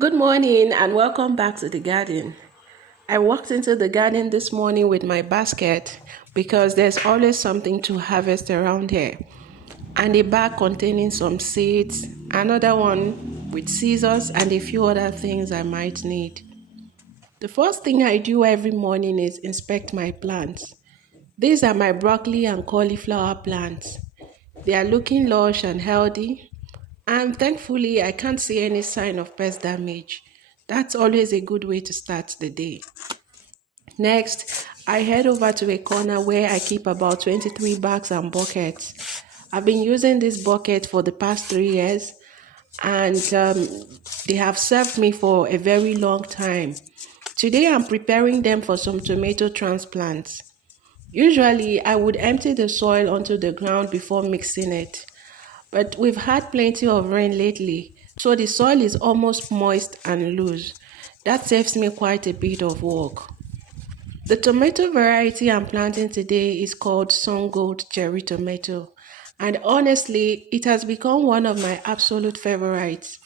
Good morning and welcome back to the garden. I walked into the garden this morning with my basket because there's always something to harvest around here. And a bag containing some seeds, another one with scissors, and a few other things I might need. The first thing I do every morning is inspect my plants. These are my broccoli and cauliflower plants. They are looking lush and healthy, and thankfully, I can't see any sign of pest damage. That's always a good way to start the day. Next, I head over to a corner where I keep about 23 bags and buckets. I've been using this bucket for the past 3 years, and they have served me for a very long time. Today, I'm preparing them for some tomato transplants. Usually, I would empty the soil onto the ground before mixing it. But we've had plenty of rain lately, so the soil is almost moist and loose. That saves me quite a bit of work. The tomato variety I'm planting today is called Sun Gold Cherry Tomato, and honestly, it has become one of my absolute favorites.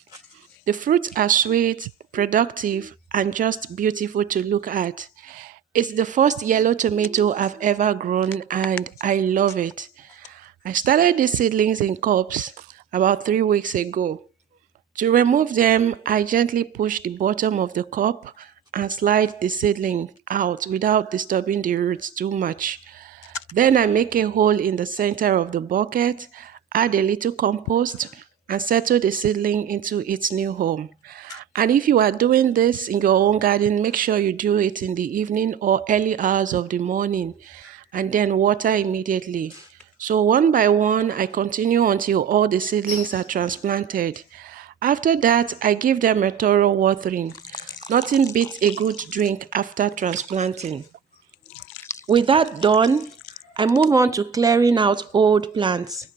The fruits are sweet, productive, and just beautiful to look at. It's the first yellow tomato I've ever grown, and I love it. I started these seedlings in cups about 3 weeks ago. To remove them, I gently push the bottom of the cup and slide the seedling out without disturbing the roots too much. Then I make a hole in the center of the bucket, add a little compost, and settle the seedling into its new home. And if you are doing this in your own garden, make sure you do it in the evening or early hours of the morning and then water immediately. So one by one, I continue until all the seedlings are transplanted. After that, I give them a thorough watering. Nothing beats a good drink after transplanting. With that done, I move on to clearing out old plants.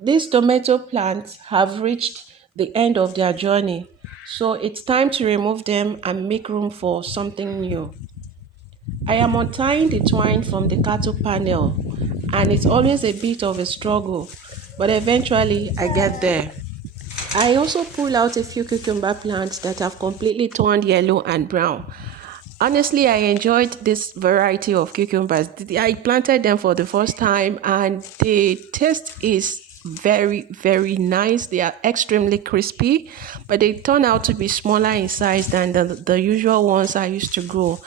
These tomato plants have reached the end of their journey, so it's time to remove them and make room for something new. I am untying the twine from the cattle panel, and it's always a bit of a struggle, but eventually I get there. I also pull out a few cucumber plants that have completely turned yellow and brown. Honestly, I enjoyed this variety of cucumbers. I planted them for the first time and the taste is very, very nice. They are extremely crispy, but they turn out to be smaller in size than the usual ones I used to grow.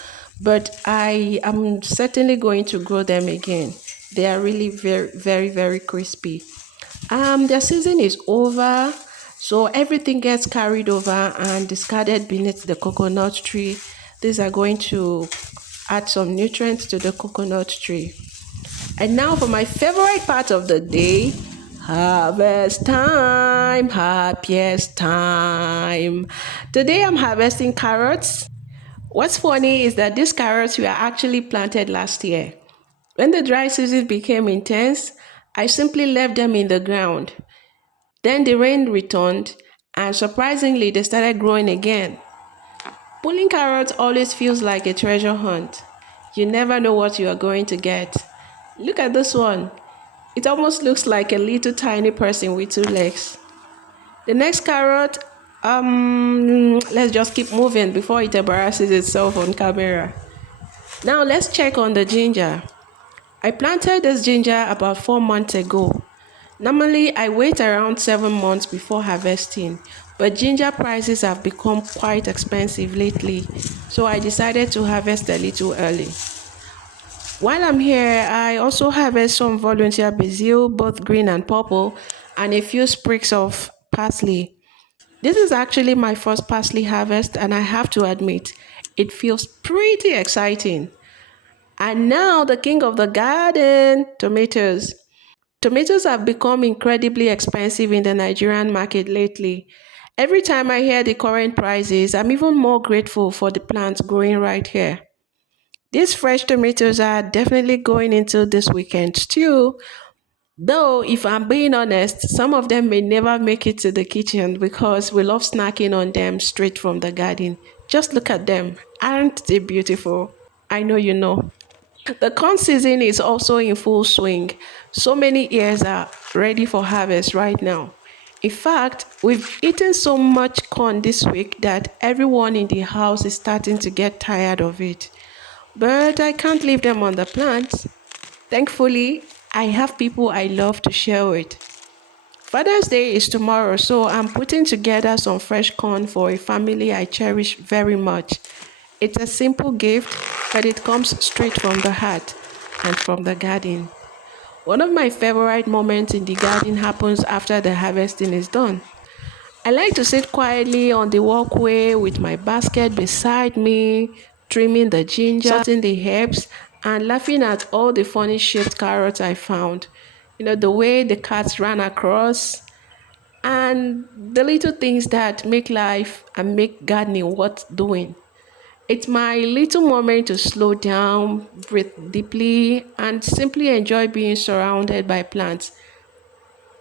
But I am certainly going to grow them again. They are really very, very, very crispy. Their season is over, so everything gets carried over and discarded beneath the coconut tree. These are going to add some nutrients to the coconut tree. And now for my favorite part of the day, harvest time, happiest time. Today I'm harvesting carrots. What's funny is that these carrots were actually planted last year. When the dry season became intense, I simply left them in the ground. Then the rain returned, and surprisingly, they started growing again. Pulling carrots always feels like a treasure hunt. You never know what you are going to get. Look at this one. It almost looks like a little tiny person with two legs. The next carrot, let's just keep moving before it embarrasses itself on camera. Now let's check on the ginger. I planted this ginger about 4 months ago. Normally, I wait around 7 months before harvesting, but ginger prices have become quite expensive lately, so I decided to harvest a little early. While I'm here, I also harvest some volunteer basil, both green and purple, and a few sprigs of parsley. This is actually my first parsley harvest, and I have to admit, it feels pretty exciting. And now, the king of the garden, tomatoes. Tomatoes have become incredibly expensive in the Nigerian market lately. Every time I hear the current prices, I'm even more grateful for the plants growing right here. These fresh tomatoes are definitely going into this weekend stew. Though, if I'm being honest, some of them may never make it to the kitchen because we love snacking on them straight from the garden. Just look at them. Aren't they beautiful? I know you know. The corn season is also in full swing. So many ears are ready for harvest right now. In fact, we've eaten so much corn this week that everyone in the house is starting to get tired of it. But I can't leave them on the plants. Thankfully, I have people I love to share with. Father's Day is tomorrow, so I'm putting together some fresh corn for a family I cherish very much. It's a simple gift, but it comes straight from the heart and from the garden. One of my favorite moments in the garden happens after the harvesting is done. I like to sit quietly on the walkway with my basket beside me, trimming the ginger, sorting the herbs, and laughing at all the funny shaped carrots I found. The way the cats ran across, and the little things that make life and make gardening worth doing. It's my little moment to slow down, breathe deeply, and simply enjoy being surrounded by plants.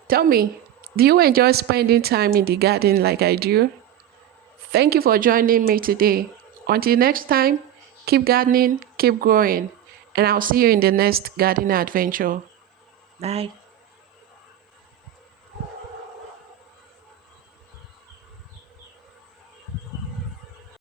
Tell me, do you enjoy spending time in the garden like I do? Thank you for joining me today. Until next time, keep gardening, keep growing, and I'll see you in the next garden adventure. Bye.